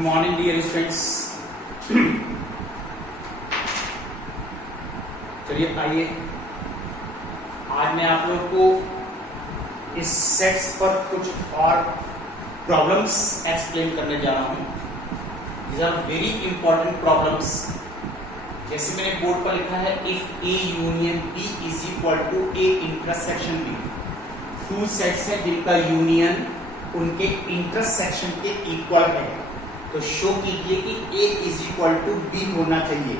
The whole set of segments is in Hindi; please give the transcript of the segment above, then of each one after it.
Morning dear students. चलिए आइए, आज मैं आप लोगों को इस सेट्स पर कुछ और प्रॉब्लम्स एक्सप्लेन करने जा रहा हूं। These are very important problems. जैसे मैंने बोर्ड पर लिखा है, if A union B is equal to A intersection B. Two sets है जिनका यूनियन उनके इंटरसेक्शन के इक्वल है, तो शो कीजिए कि A is equal to B होना चाहिए।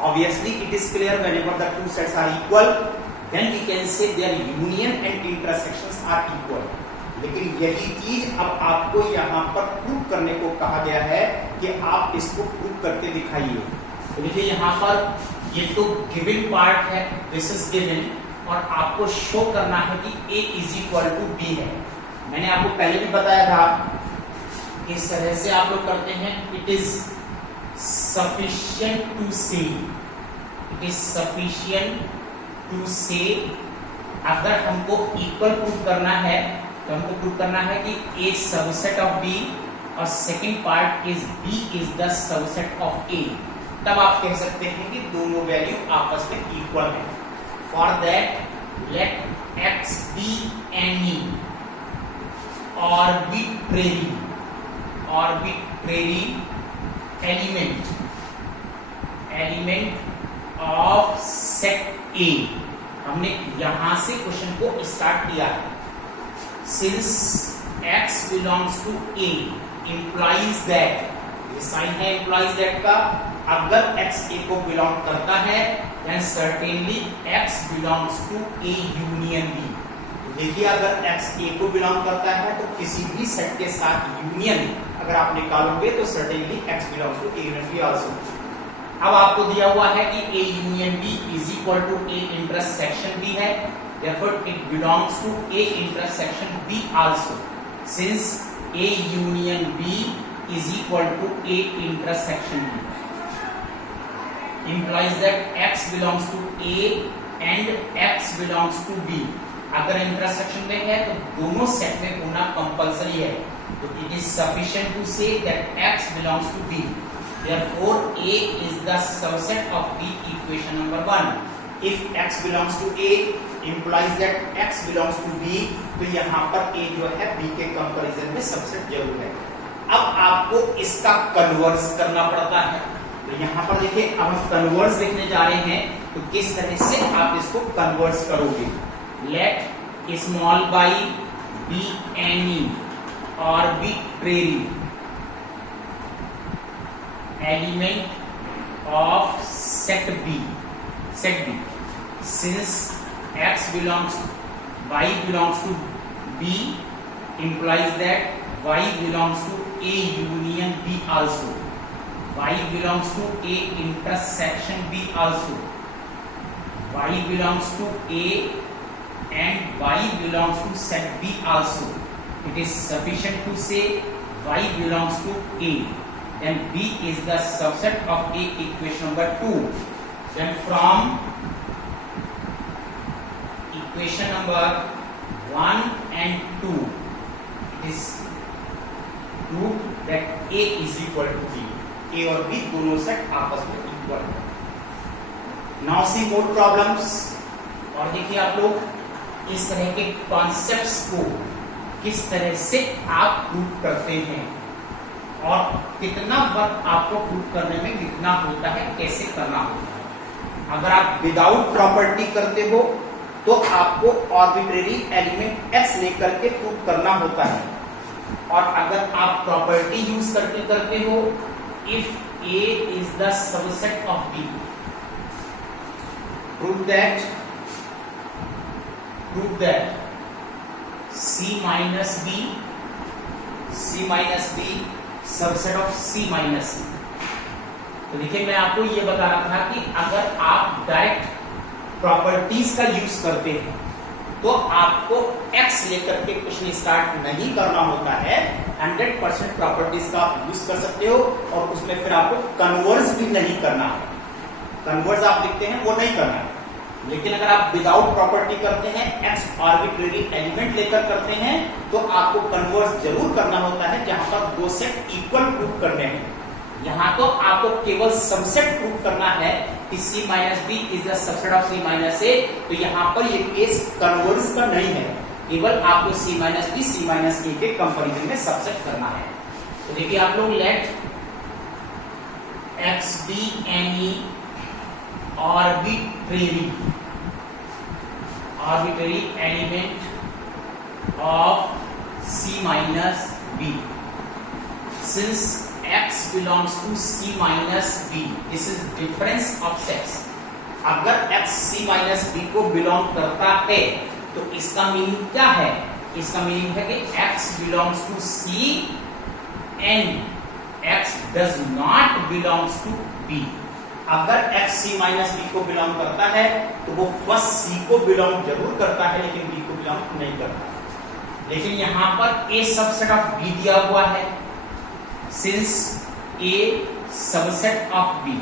Obviously it is clear, whenever the two sets are equal then we can say their union and intersections are equal. लेकिन यही चीज अब आपको यहाँ पर प्रूव करने को कहा गया है कि आप इसको प्रूव करके दिखाइए। तो देखिए यहाँ पर ये तो गिवन पार्ट है, दिस इज गिवन, और आपको शो करना है कि A is equal to B है। मैंने आपको पहले भी बताया था, इस तरह से आप लोग करते हैं। इट इज सफिशिएंट टू से, इट इज सफिशिएंट टू से, अगर हमको इक्वल प्रूव करना है तो हमको प्रूव करना है कि A सबसेट ऑफ B और second part is B is the subset of A। तब आप कह सकते हैं कि दोनों वैल्यू आपस में इक्वल है। For that let X be any arbitrary element of set A। हमने यहां से क्वेश्चन को स्टार्ट किया है। Since X belongs to A implies that, ये साइन है implies that का, अगर X A को बिलोंग करता है then certainly X belongs to A union B। देखिए, अगर X A को बिलोंग करता है तो किसी भी सेट के साथ यूनियन अगर आप निकालोगे तो certainly X belongs to A union B also. अब आपको दिया हुआ है कि A union B is equal to A intersection B है, therefore it belongs to A intersection B also. Since A union B is equal to A intersection B implies that X belongs to A and X belongs to B। अगर इंटरसेक्शन में है तो दोनों सेट में होना कंपलसरी है। तो it is sufficient to say that X belongs to B, therefore A is the subset of B equation number 1। if X belongs to A implies that X belongs to B, तो यहाँ पर A जो है B के कंपैरिजन में सबसेट जरूर है। अब आपको इसका कन्वर्स करना पड़ता है। तो यहाँ पर देखिए, अब हम कन्वर्स देखने जा रहे हैं, तो किस तरह से आप इसको कन्वर्स करोगे। Let small y be any arbitrary element of set B। Since X belongs, Y belongs to B implies that Y belongs to A union B also। Y belongs to A intersection B also। Y belongs to A and Y belongs to set B also। It is sufficient to say Y belongs to A, then B is the subset of A equation number 2। Then from equation number 1 and 2 it is proved that A is equal to B। A और B दोनों सेट आपस में इक्वल है। Now see more problems. और देखिए आप लोग इस तरह के कॉन्सेप्ट्स को किस तरह से आप प्रूव करते हैं और कितना वर्क आपको प्रूव करने में लिखना होता है, कैसे करना होता है। अगर आप विदाउट प्रॉपर्टी करते हो तो आपको आर्बिट्रेरी एलिमेंट X लेकर के प्रूव करना होता है, और अगर आप प्रॉपर्टी यूज करके करते हो, if A is the subset of B, prove that C minus B subset of C minus C। तो देखिए, मैं आपको ये बता रहा था कि अगर आप डायरेक्ट प्रॉपर्टीज का यूज करते हैं तो आपको X लेकर के क्वेश्चन स्टार्ट नहीं करना होता है। 100% प्रॉपर्टीज का आप यूज कर सकते हो, और उसमें फिर आपको कन्वर्स भी नहीं करना है। कन्वर्स आप लिखते हैं वो नहीं करना है। लेकिन अगर आप विदाउट प्रॉपर्टी करते हैं, एक्स आर्बिट्रेरी एलिमेंट लेकर करते हैं, तो आपको कन्वर्स जरूर करना होता है, जहां पर दो सेट इक्वल प्रूव करने हैं। यहां तो आपको केवल सबसेट प्रूव करना है कि C minus B is the subset of C minus A, तो यहां पर ये केस कन्वर्स का नहीं है, केवल आपको C minus B C minus A के कंपैरिजन में सबसेट करना है। तो देखिए आप लोग, let x be any arbitrary element of C minus b. Since x belongs to C minus b, this is difference of sets. अगर x C minus b को बिलोंग करता है तो इसका मीनिंग क्या है? इसका मीनिंग है कि x belongs to C and x does not belongs to b. अगर x C माइनस बी को बिलोंग करता है तो वो फर्स्ट C को बिलोंग जरूर करता है, लेकिन B को बिलोंग नहीं करता। लेकिन यहां पर A सबसेट ऑफ B दिया हुआ है, since A subset of B,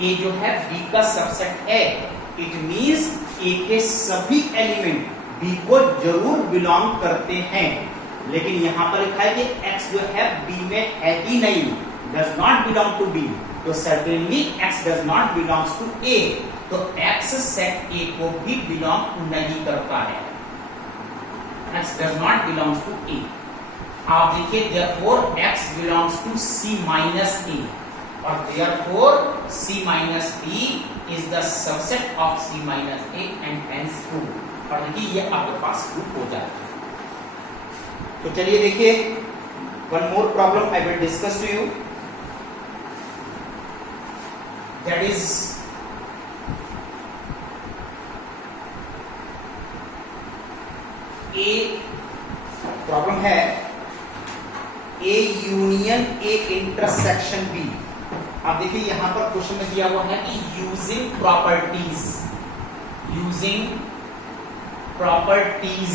A जो है B का सबसेट है, इट मींस A के सभी एलिमेंट B को जरूर बिलोंग करते हैं। लेकिन यहां पर लिखा है कि x जो है B में है ही नहीं, does not belong to B, तो certainly x does not belongs to A, तो x सेट A को भी बिलोंग नहीं करता है, x does not belongs to A। आप देखिए, therefore x belongs to C minus A, और therefore C minus B is the subset of C minus A and hence true। और देखिए ये आपके पास प्रूफ हो जाएगा। तो चलिए देखिए, one more problem I will discuss to you, that is A problem है A union A intersection B। आप देखिए यहां पर क्वेश्चन में दिया हुआ है कि यूजिंग प्रॉपर्टीज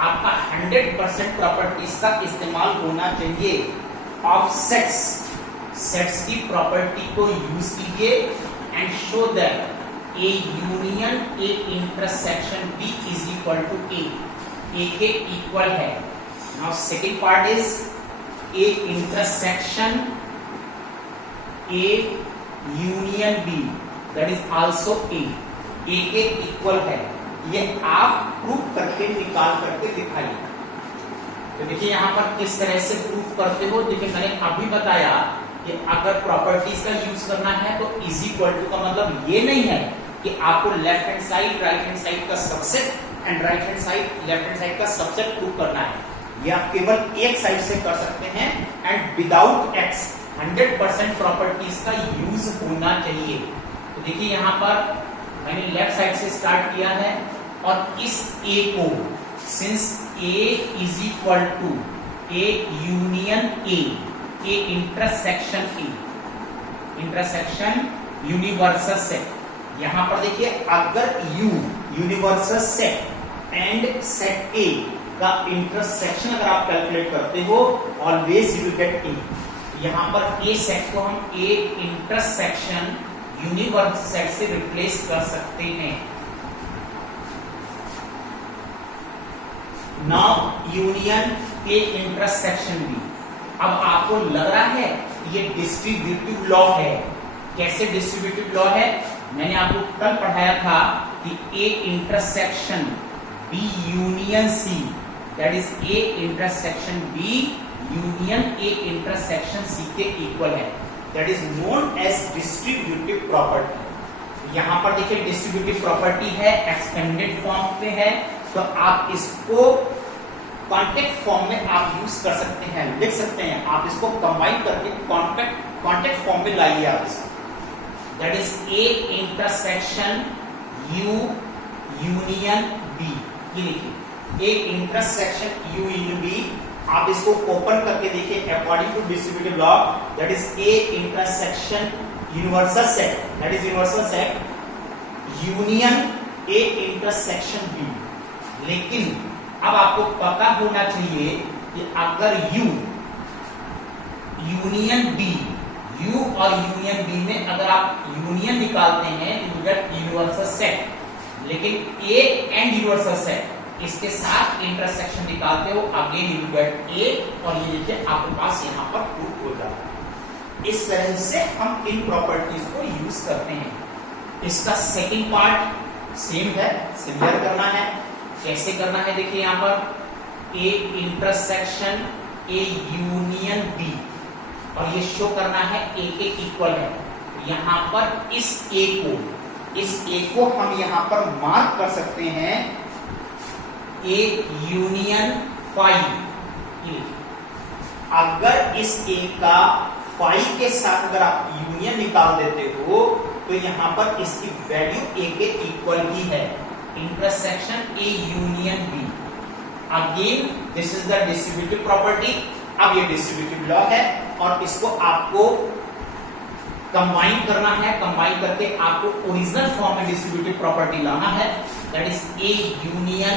आपका 100% प्रॉपर्टीज का इस्तेमाल होना चाहिए ऑफ सेट्स की प्रॉपर्टी को यूज कीजिए and show that A union A intersection B is equal to A के इक्वल है। Now second part is A intersection A union B, that is also A के इक्वल है। ये आप प्रूफ करके निकाल करके दिखाइए। तो देखिए यहां पर किस तरह से प्रूफ करते हो। देखिए मैंने अभी बताया कि अगर प्रॉपर्टीज का यूज करना है तो इज इक्वल टू का मतलब ये नहीं है कि आपको left hand side right hand side का subset and right hand side left hand side का सबसेट प्रूव करना है। ये आप केवल एक साइड से कर सकते हैं एंड विदाउट एक्स 100% प्रॉपर्टीज का यूज होना चाहिए। तो देखिए यहां पर मैंने लेफ्ट साइड से स्टार्ट किया है और इस ए को, since A is equal to A union A intersection universal set. यहां पर देखिए अगर U universal set and set A का इंटरसेक्शन अगर आप कैलकुलेट करते हो, always you will get A। यहां पर A सेट को हम A इंटरसेक्शन यूनिवर्सल सेट से रिप्लेस कर सकते हैं। Now union A intersection B। अब आपको लग रहा है ये डिस्ट्रीब्यूटिव लॉ है। कैसे डिस्ट्रीब्यूटिव लॉ है? मैंने आपको कल पढ़ाया था कि A intersection B union C, that is A intersection B union A intersection C के इक्वल है, that is known as distributive property. यहां पर देखिए डिस्ट्रीब्यूटिव प्रॉपर्टी है, एक्सपेंडेड फॉर्म पे है, तो आप इसको कॉन्टेक्ट फॉर्म में आप यूज कर सकते हैं, लिख सकते हैं। आप इसको कंबाइन करके कॉन्टेक्ट फॉर्म में लाइए आप इसको, that is A intersection U union B। ये लिखिए A intersection U union B। आप इसको ओपन करके देखिए according to distributive law, that is A intersection universal set, that is universal set union A intersection B। लेकिन अब आपको पता होना चाहिए कि अगर U यूनियन B, U और यूनियन B में अगर आप यूनियन निकालते हैं तो यू गेट यूनिवर्सल सेट, लेकिन ए एंड यूनिवर्सल सेट इसके साथ इंटरसेक्शन निकालते हो, अगेन यू गेट ए, और ये देखिए आपके पास यहाँ पर प्रूफ हो जाता है। इस तरह से हम इन प्रॉपर्टीज को यूज करते हैं। इसका सेकंड पार्ट सेम है, सिमिलर करना है। कैसे करना है देखिए यहां पर A intersection A union B, और ये शो करना है ए के इक्वल है। यहां पर इस ए को हम यहां पर मार्क कर सकते हैं ए यूनियन फाई। अगर इस ए का फाई के साथ अगर आप यूनियन निकाल देते हो तो यहां पर इसकी वैल्यू ए के इक्वल ही है। Intersection A union B, again this is the distributive property. अब ये डिस्ट्रीब्यूटिव लॉ है और इसको आपको कंबाइन करना है। कंबाइन करके आपको ओरिजिनल फॉर्म में डिस्ट्रीब्यूटिव प्रॉपर्टी लाना है, that is A union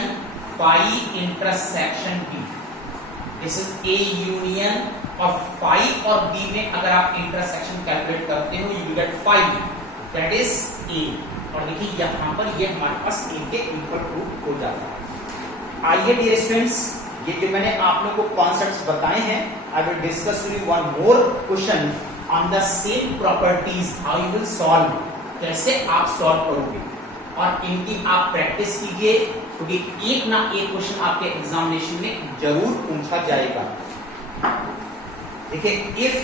phi intersection B. This is A union, और फाई और बी में अगर आप इंटरसेक्शन कैलकुलेट करते हो you get phi, that is A. और देखिए यहां पर ये हमारे पास ए के इक्वल प्रूफ हो जाता है। आइए डियर स्टूडेंट्स, ये जो मैंने आप लोगों को कॉन्सेप्ट्स बताए हैं, I will discuss with you one more question on the same properties, how you will solve, कैसे आप सॉल्व करोगे, और इनकी आप प्रैक्टिस कीजिए, क्योंकि एक ना एक क्वेश्चन आपके एग्जामिनेशन में जरूर पूछा जाएगा। देखिए, if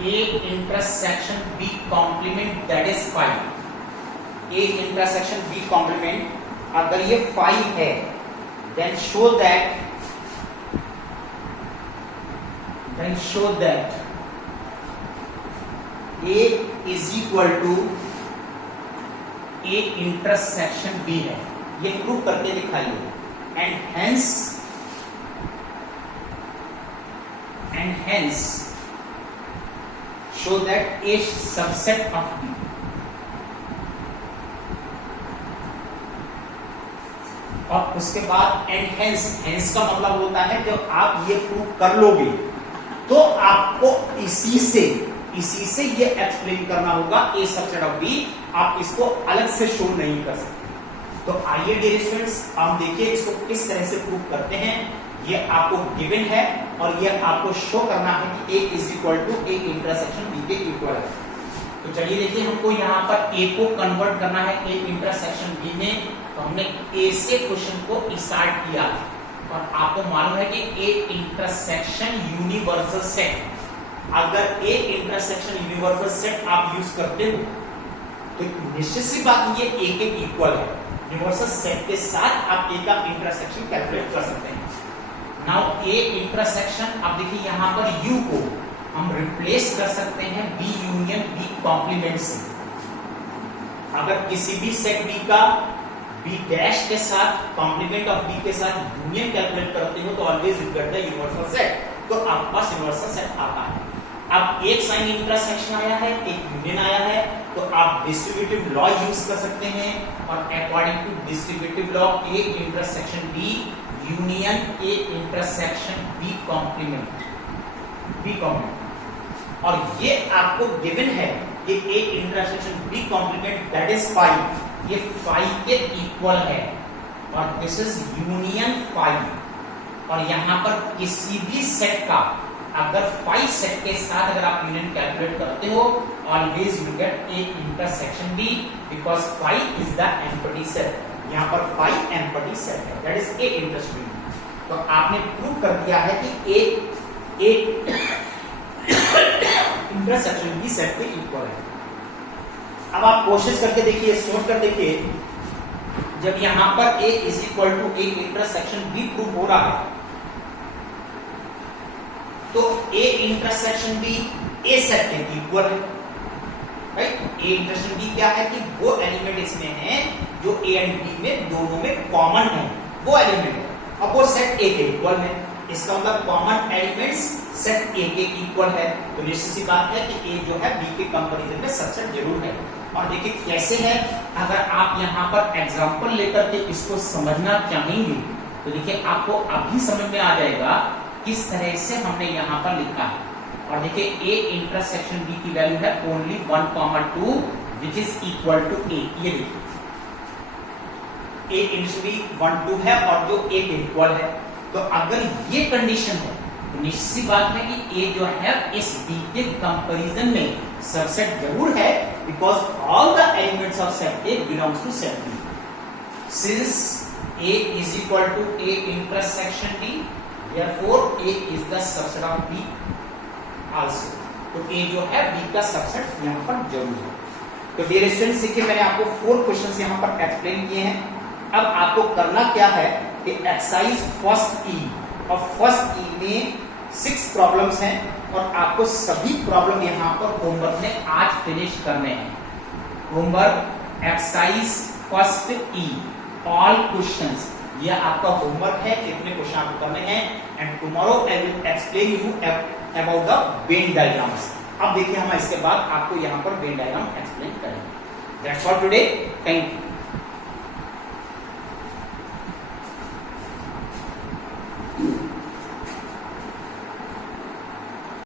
A intersection B complement that is phi, A intersection B complement अगर ये phi है, then show that A is equal to A intersection B है, ये प्रूव करके दिखाइए। and hence show that A subset of B, और उसके बाद एंड हेंस का मतलब होता है जब आप ये प्रूव कर लोगे तो आपको इसी से ये एक्सप्लेन करना होगा ए सबसेट ऑफ बी, आप इसको अलग से शो नहीं कर सकते। तो आइए डियर स्टूडेंट्स, हम देखिए इसको किस तरह से प्रूव करते हैं। ये आपको गिवन है और ये आपको शो करना है कि A is equal to A intersection B के इक्वल है। तो चलिए देखिए, हमको यहाँ पर A को कन्वर्ट करना है ए इंटरसेक्शन B में, तो हमने A से क्वेश्चन को स्टार्ट किया, और आपको मालूम है कि A इंटरसेक्शन यूनिवर्सल सेट, अगर A इंटरसेक्शन यूनिवर्सल सेट आप यूज करते हो तो निश्चित सी बात ये A के इक्वल है। यूनिवर्सल सेट के साथ आप A का इंटरसेक्शन कैलकुलेट कर सकते हैं। नाउ A इंटरसेक्शन, अब देखिए यहां पर U को हम रिप्लेस कर सकते हैं B यूनियन B कॉम्प्लीमेंट से। अगर किसी भी सेट B का B डैश के साथ कॉम्प्लीमेंट ऑफ B के साथ यूनियन कैलकुलेट करते हो तो always you get the universal set, तो आपके पास यूनिवर्सल सेट आता है। अब एक साइन इंटरसेक्शन आया है, एक यूनियन आया है, तो आप डिस्ट्रीब्यूटिव लॉ यूज कर सकते हैं, और according to distributive law A intersection B union A intersection B complement, और ये आपको गिवन है कि A intersection B complement that is phi, ये फाई के इक्वल है, और दिस इज यूनियन फाई। और यहां पर किसी भी सेट का अगर फाई सेट के साथ अगर आप यूनियन कैलकुलेट करते हो, always you get A intersection B, because phi is the empty set. यहाँ पर फाई एम्प्टी सेट है, that is A intersection B। तो आपने प्रूव कर दिया है कि A इंटरसेक्शन B सेट के इक्वल है। अब आप कोशिश करके देखिए, सोच कर देखिए, जब यहां पर A is equal to A intersection B prove हो रहा है, तो A intersection B A set के इक्वल है, राइट। A इंटरसेक्शन B क्या है कि वो एलिमेंट इसमें है जो A एंड B में दोनों में कॉमन है, वो एलिमेंट है, अब वो सेट A के इक्वल है। इसका मतलब कॉमन एलिमेंट्स सेट A के इक्वल है, तो निश्चित सी बात है कि A जो है B के कंपैरिजन में सबसेट जरूर है। और देखिए कैसे है, अगर आप यहाँ पर एग्जांपल लेकर के इसको समझना चाहेंगे तो देखिए आपको अभी समझ में आ जाएगा किस तरह से हमने यहाँ पर लिखा है। और देखिए A इंटरसेक्शन B की वैल्यू है only 1,2, which is equal to A. ये देखिए ए इंटू 1 2 है और जो ए के इक्वल है, तो अगर ये कंडीशन है तो निश्चित सी बात है कि ए जो है इस बी के कंपैरिजन में सबसेट जरूर है, because all the elements of set A belongs to set B. Since A is equal to A intersection D, therefore A is the subset of B also. तो ए जो है बी का सबसेट यहां पर जरूर है। तो डियर स्टूडेंट्स, देखिए मैंने आपको 4 क्वेश्चंस यहां पर एक्सप्लेन किए हैं। अब आपको करना क्या है कि एक्सरसाइज फर्स्ट ई, और फर्स्ट ई में 6 प्रॉब्लम्स हैं और आपको सभी प्रॉब्लम यहां पर होमवर्क में आज फिनिश करने हैं। होमवर्क एक्सरसाइज फर्स्ट ई, ऑल क्वेश्चंस, यह आपका होमवर्क है। कितने क्वेश्चन आपको करने हैं, and tomorrow I will explain you about the Venn diagrams. अब देखिए हम इसके बाद आपको यहां पर वेन डायग्राम एक्सप्लेन करेंगे। That's all today, thank you.